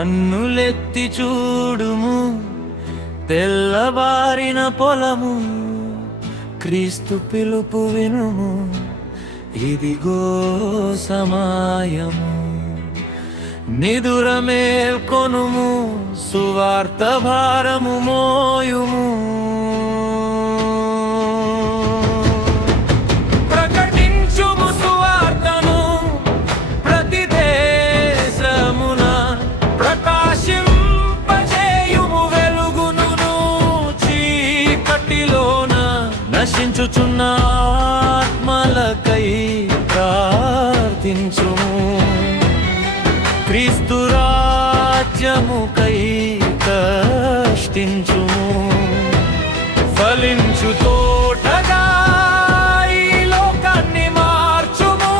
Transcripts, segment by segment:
కన్నులెత్తి చూడుము, తెల్లబారిన పొలము, క్రీస్తు పిలుపు వినుము, ఇదిగో సమయము. నిదుర మేల్కొనుము, సువార్త భారము మోయుము. ప్రకటించుము సువార్తను ప్రతి దేశమున, ప్రకాశింపజేయుము వెలుగును చీకటిలోన. నశించుచున్న ఆత్మలకై ప్రార్థించుము, క్రీస్తు రాజ్యముకై కష్టించుము. ఫలించు తోటగా ఈ లోకాన్ని మార్చుము,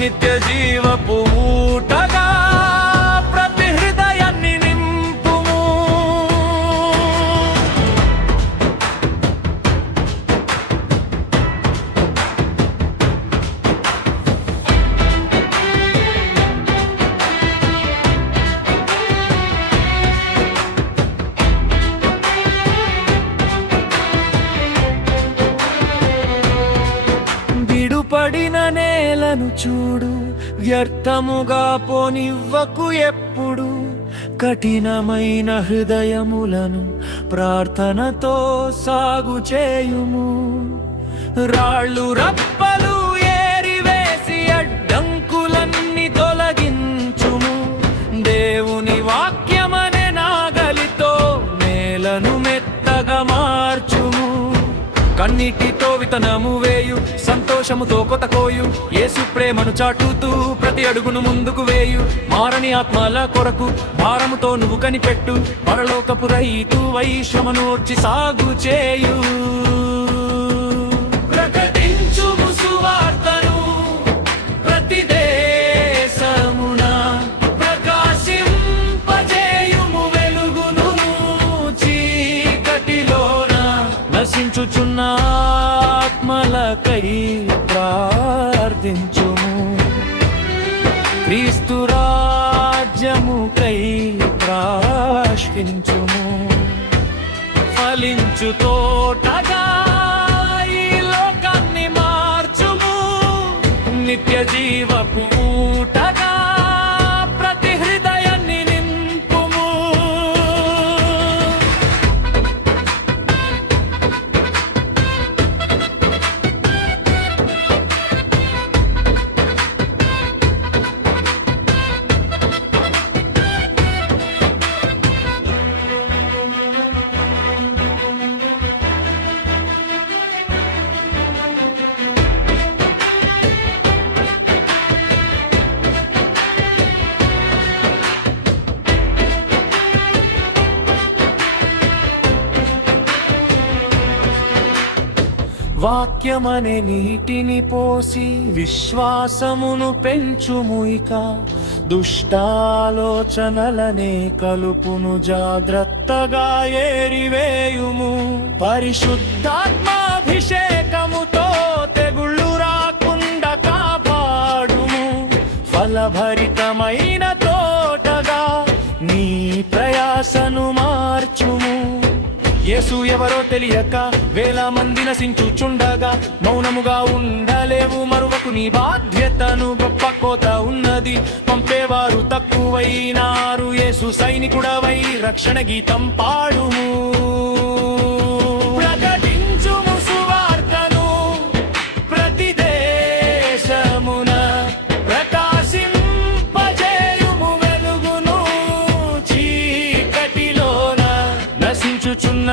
నిత్య జీవపు ఊటగా ప్రతి హృదయాన్ని నింపుము. పడిన నేలను చూడు, వ్యర్థముగా పోనివ్వకు ఎప్పుడు. కఠినమైన హృదయములను ప్రార్థనతో సాగు చేయుము. రాళ్ళు రప్పలు ఏరివేసి అడ్డంకులన్నీ తొలగించుము. దేవుని వాక్యమనే నాగలితో నేలను మెత్తగా మార్చుము. కన్నీటితో విత్తనము వేయు, సంతోషముతో కొత్త కోయు. యేసు ప్రేమను చాటుతూ ప్రతి అడుగును ముందుకు వేయు. మారని ఆత్మల కొరకు భారముతో నువ్వు కనిపెట్టు. పరలోకపు రైతు వై శ్రమను వచ్చి సాగు చేయు. ప్రకటించుము సువార్తను ప్రతి దేశమున, ప్రకాశింపజేయుము వెలుగును చీకటిలోన. నశించుచున్న ఆత్మలకై ప్రార్థించుము, క్రీస్తు రాజ్యముకై ప్రార్థించుము. ఫలించు తోటగా ఈ లోకాన్ని మార్చుము, నిత్య జీవపు ఊటగా ప్రతి హృదయాన్ని నింపుము. వాక్యమనే నీటిని పోసి విశ్వాసమును పెంచుము. ఇక దుష్టాలోచనలనే కలుపును జాగ్రత్తగా ఏరివేయుము. పరిశుద్ధాత్మాభిషేకముతో తెగుళ్ళు రాకుండా కాపాడుము. ఫలభరితమైన తోటగా నీ ప్రయాసను మార్చుము. యేసు ఎవరో తెలియక వేల మంది నశించుచుండగా మౌనముగా ఉండలేవు. మరువకు నీ బాధ్యతను, గొప్ప కోత ఉన్నది. పంపేవారు తక్కువైనారు. యేసు సైనికుడవై రక్షణ గీతం పాడుము. ప్రకటించుము సువార్తను ప్రతి దేశమున, ప్రకాశింపజేయుము వెలుగును చీకటిలోన. నశించుచున్న